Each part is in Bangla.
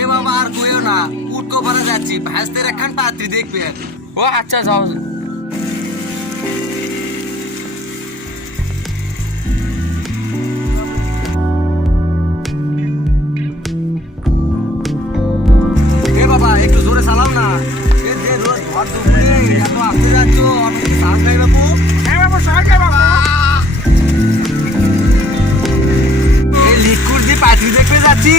এ বাবা আর কইও না, উটকো পারা যাচ্ছি, ভাসতে একখান পাত্রী দেখবে। ও আচ্ছা যাও। এ বাবা একটু জোরে চালাও না। এ যে রোজ ভর দুপুরে এত আসতে যাচ্ছ, অনেক সাহস নাই বাবু। হ্যাঁ বাবু সবাইকে বাবা। এই লিকুর যে পাত্রী দেখতে যাচ্ছি,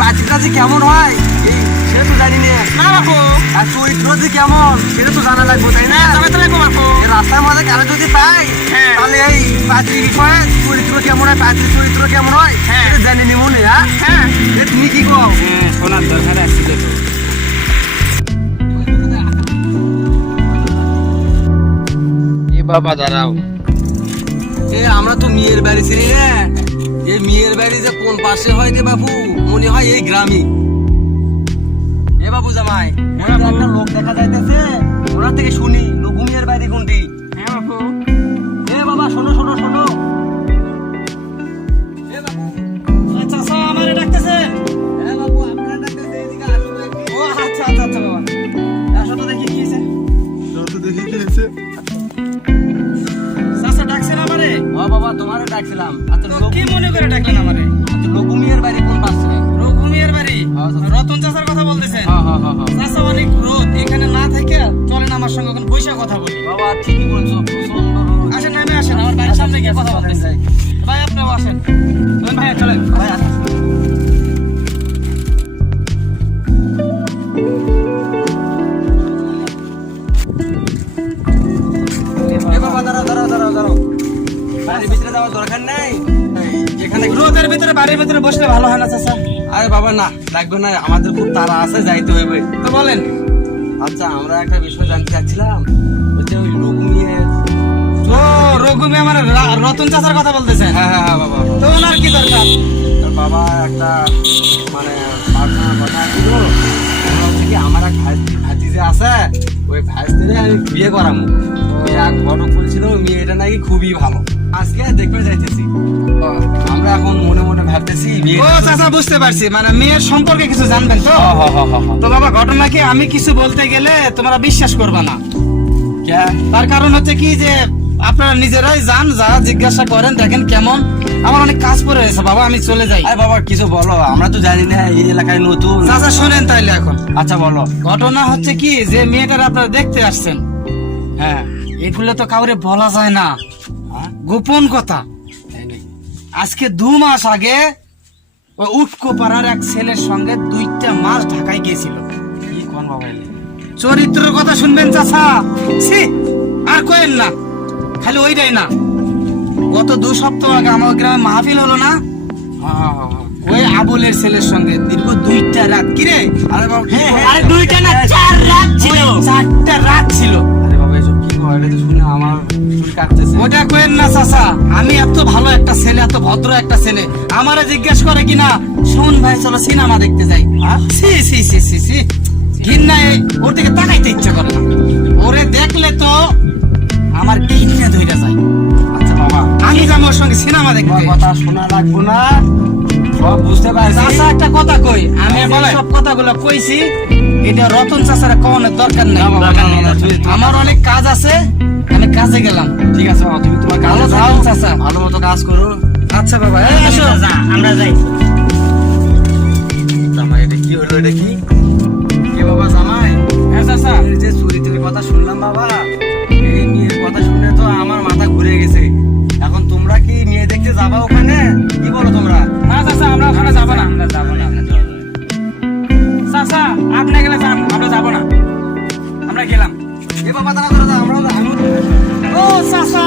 পাত্রীটা যে কেমন হয় এই সেটা তো জানি না। না বাবু। আর চরিত্র যে কেমন সেটা তো জানা লাগবে, তাই না? তবে তো লাগবো বাবু। এই রাস্তার মধ্যে কারো যদি পাই, হ্যাঁ। তাহলে এই পাত্রী বিষয়ে চরিত্র কেমন হয়, পাত্রীর চরিত্র কেমন হয় হ্যাঁ। সেটা জানি নিব না। হ্যাঁ এ তুমি কি কও? শোনার দরকার আছে তো। এ বাবা দাঁড়াও। এ আমরা তো মেয়ের বাড়ি ছিলি না, এই মেয়ের বাড়ি যে কোন পাশে হয় রে বাবু, মনে হয় এই গ্রামে। এ বাবু জামাই, ওই যে একটা লোক দেখা যাইতেছে, ওনার থেকে শুনি লঘু মেয়ের বাড়ি কোনটি। হ্যাঁ বাবু। এ বাবা শোনো শোনো শোনো। এ বাবু, আচ্ছা আচ্ছা আমারে ডাকতেছেন। এ বাবু আপনারা ডাকতেছে, এদিকে আসো তো একটু। ও আচ্ছা আচ্ছা আচ্ছা বাবা। আসো তো দেখি কি হয়েছে। চাচা ডাকছেন আমারে? ও বাবা তোমারে ডাকছিলাম। আচ্ছা তো কি মনে করে ডাকলেন আমারে? লঘু মেয়ের বাড়ি কোন পাশে? রঘুমিয়ার বাড়ি। হ্যাঁ, চাচা। রতন চাচার কথা বলতেছেন? হ্যাঁ হ্যাঁ হ্যাঁ হ্যাঁ। চাচা অনেক রোদ, এখানে না থেকে চলেন আমার সঙ্গে এখন বৈশা কথা বলি। বাবা ঠিকই বলছো, প্রচন্ড রোদ। আসেন নামে আসেন, আমার বাড়ির সামনে গিয়ে কথা বলতেছে। ভাই আপনিও আসেন। চলেন ভাইয়া চলেন। ভাই আসো। এ বাবা দাঁড়াও দাঁড়াও দাঁড়াও দাঁড়াও, বাড়ির ভিতরে যাওয়ার দরকার নাই, এখানে রোদের ভিতরে বাড়ির ভিতরে বসলে ভালো হয় না চাচা? আরে বাবা না লাগবে না, আমাদের খুব তাড়া আছে, যাইতে হইবে। তো বলেন। আচ্ছা আমরা একটা বিষয় জানতে চাচ্ছিলাম, হচ্ছে ওই রঘু নিয়ে। ও রঘুমিয়া মানে রতন চাচার কথা বলতেছেন? হ্যাঁ হ্যাঁ হ্যাঁ বাবা। তো ওনার কি দরকার? তোর বাবা একটা মানে পার্সোনাল কথা ছিল, ওটা হচ্ছে কি আমার এক ভাতি যে আছে, ওই ভাইস্তিরে আমি বিয়ে করামু। ওই এক ঘটক বলছিল ওই মেয়েটা নাকি খুবই ভালো, আজকে দেখতে যাইতেছি। তো আমরা এখন মনে মনে ভাবতেছি বিয়ে। ও চাচা বুঝতে পারছি, মানে মেয়ের সম্পর্কে কিছু জানবেন তো? তো বাবা ঘটনা কি, আমি কিছু বলতে গেলে তোমরা বিশ্বাস করবে না। কে? তার কারণ হচ্ছে কি যে আপনারা নিজেরাই যান, যা জিজ্ঞাসা করেন দেখেন কেমন। আমার অনেক কাজ পড়ে রয়েছে বাবা, আমি চলে যাই। আরে বাবা কিছু বলো, আমরা তো জানি না, এই এলাকায় নতুন। চাচা শুনেন তাইলে এখন। আচ্ছা বলো। ঘটনা হচ্ছে কি যে মেয়েটার আপনারা দেখতে আসছেন, হ্যাঁ এগুলো তো কাউরে বলা যায় না, হ্যাঁ, গোপন কথা। তাই নাকি? আজকে 2 মাস আগে ওই উটকো পাড়ার এক ছেলের সঙ্গে 2টা মাস ঢাকায় গিয়েছিল। কি কোন বাবা এলে? চরিত্রের কথা শুনবেন চাচা, ছি আর কোয়েন না। খালি ওইটাই না, গত 2 সপ্তাহ আগে আমার গ্রামে মাহফিল হলো না, হ্যাঁ হ্যাঁ হ্যাঁ হ্যাঁ। ওই আবুলের ছেলের সঙ্গে দীর্ঘ 2টা রাত। কিরে? আরে বাবা কি বলো? আরে 2টা না 4 রাত ছিল, 4টা রাত ছিল। আরে বাবা এসব কি হয়, এটা তো শুনে আমার চুল কাটতেছে। ওটা কোয়েন না চাচা, আমি এত ভালো একটা ছেলে, এত ভদ্র একটা ছেলে, আমারে জিজ্ঞেস করে কিনা শুন ভাই চলো সিনেমা দেখতে যাই। সি সি সি সি সি ঘিন্নায় ওর দিকে তাকাইতে ইচ্ছে করে না। ওরে দেখলে তো আমার এই নিয়ে ধইরা যায়। আচ্ছা বাবা আমি যাবো ওর সঙ্গে সিনেমা দেখতে। তোমার কথা শোনা লাগবো না, সব বুঝতে পারছি। চাচা একটা কথা কই, আমি হ্যাঁ, যে বলেন। সব কথাগুলো কইছি এটা রতন চাচার কওয়ানোর দরকার নেই। না, বাবা, না, না, না, তুমি- আমার অনেক কাজ আছে, আমি কাজে গেলাম। ঠিক আছে বাবা, তুমি তোমার কাজে ভালো যাও, থাকুন, চাচা। ভালো মতো কাজ করো। আচ্ছা বাবা আসো, আমরা যাই। জামাই এটা কি হলো, এটা কি? কে বাবা জামাই? হ্যাঁ চাচা। এই যে চরিত্রের কথা শুনলাম বাবা, এই মেয়ের কথা শুনে তো আমার মাথা ঘুরে গেছে। এখন তোমরা কি মেয়ে দেখতে যাবা ওখানে? কি বলো তোমরা? না চাচা আমরা ওখানে যাবো না, আমরা যাবো না। চাচা আপনি গেলে যান, আমরা যাবো না, আমরা গেলাম। এ বাবা দাঁড়া দাঁড়া দাঁড়া, আমরা ও চাচা,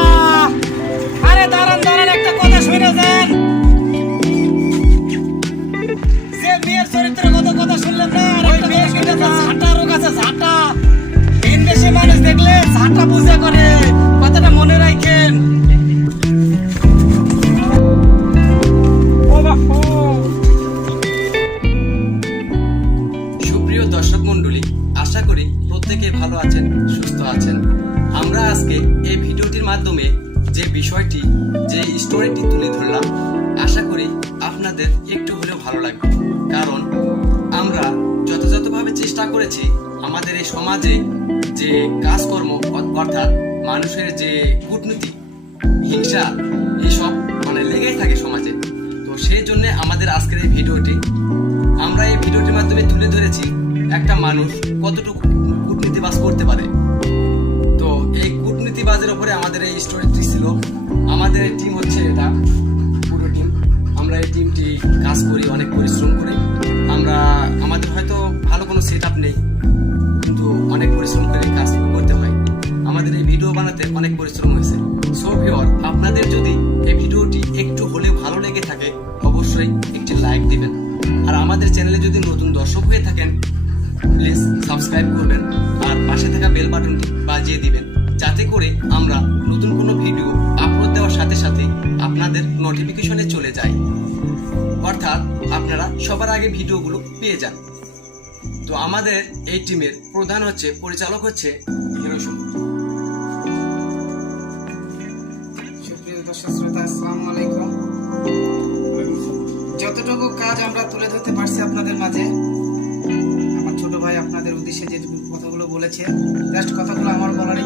আরে দাঁড়ান দাঁড়ান, একটা কথা শুনে যান। যে মেয়ের চরিত্রের কথা শুনলেন না, ওই মেয়ে শুনে ঝাঁটা রোগ আছে, ঝাঁটা। ভিনদেশী মানুষ দেখলে ঝাঁটা পূজা করে, কথাটা মনে রাখেন। সুপ্রিয় দর্শক মণ্ডলী, আশা করি প্রত্যেকে ভালো আছেন, সুস্থ আছেন। আমরা আজকে এই ভিডিওটির মাধ্যমে যে বিষয়টি, যে স্টোরিটি তুলে ধরলাম, আশা করি আপনাদের একটু হলেও ভালো লাগবে। কারণ আমরা চেষ্টা করেছি আমাদের এই সমাজে যে কাজকর্ম অর্থাৎ মানুষের যে কূটনীতি হিংসা এইসব মানে লেগেই থাকে সমাজে। তো সেই জন্য আমাদের আজকের এই ভিডিওটি, আমরা এই ভিডিওটির মাধ্যমে তুলে ধরেছি একটা মানুষ কতটুকু কূটনীতিবাজ করতে পারে। তো এই কূটনীতিবাজের উপরে আমাদের এই স্টোরিটি ছিল। আমাদের এই টিম হচ্ছে এটা পুরো টিম, আমরা এই টিমটি কাজ করি, অনেক পরিশ্রম করি। আমাদের হয়তো ভালো কোনো সেট আপ নেই, কিন্তু অনেক পরিশ্রম করে কাজ করতে হয়। আমাদের এই ভিডিও বানাতে অনেক পরিশ্রম হয়েছে। সো ভিউয়ার, আপনাদের যদি এই ভিডিওটি একটু হলেও ভালো লেগে থাকে অবশ্যই একটি লাইক দিবেন। আর আমাদের চ্যানেলে যদি নতুন দর্শক হয়ে থাকেন প্লিজ সাবস্ক্রাইব করবেন আর পাশে থাকা বেল বাটনটি বাজিয়ে দিবেন, যাতে করে আমরা নতুন কোনো ভিডিও আপলোড দেওয়ার সাথে সাথে আপনাদের নোটিফিকেশনে চলে যায়, অর্থাৎ আপনারা সবার আগে ভিডিওগুলো পেয়ে যান। তো আমাদের এই টিমের প্রধান হচ্ছে, পরিচালক হচ্ছে হিরো সুমন। সুপ্রিয় দর্শক শ্রোতা, আসসালামু আলাইকুম। যতটুকু কাজ আমরা তুলে ধরতে পারছি আপনাদের মাঝে, আমার ছোট ভাই আপনাদের উদ্দেশ্যে যে কথাগুলো বলেছে, জাস্ট কথাগুলো আমার বলার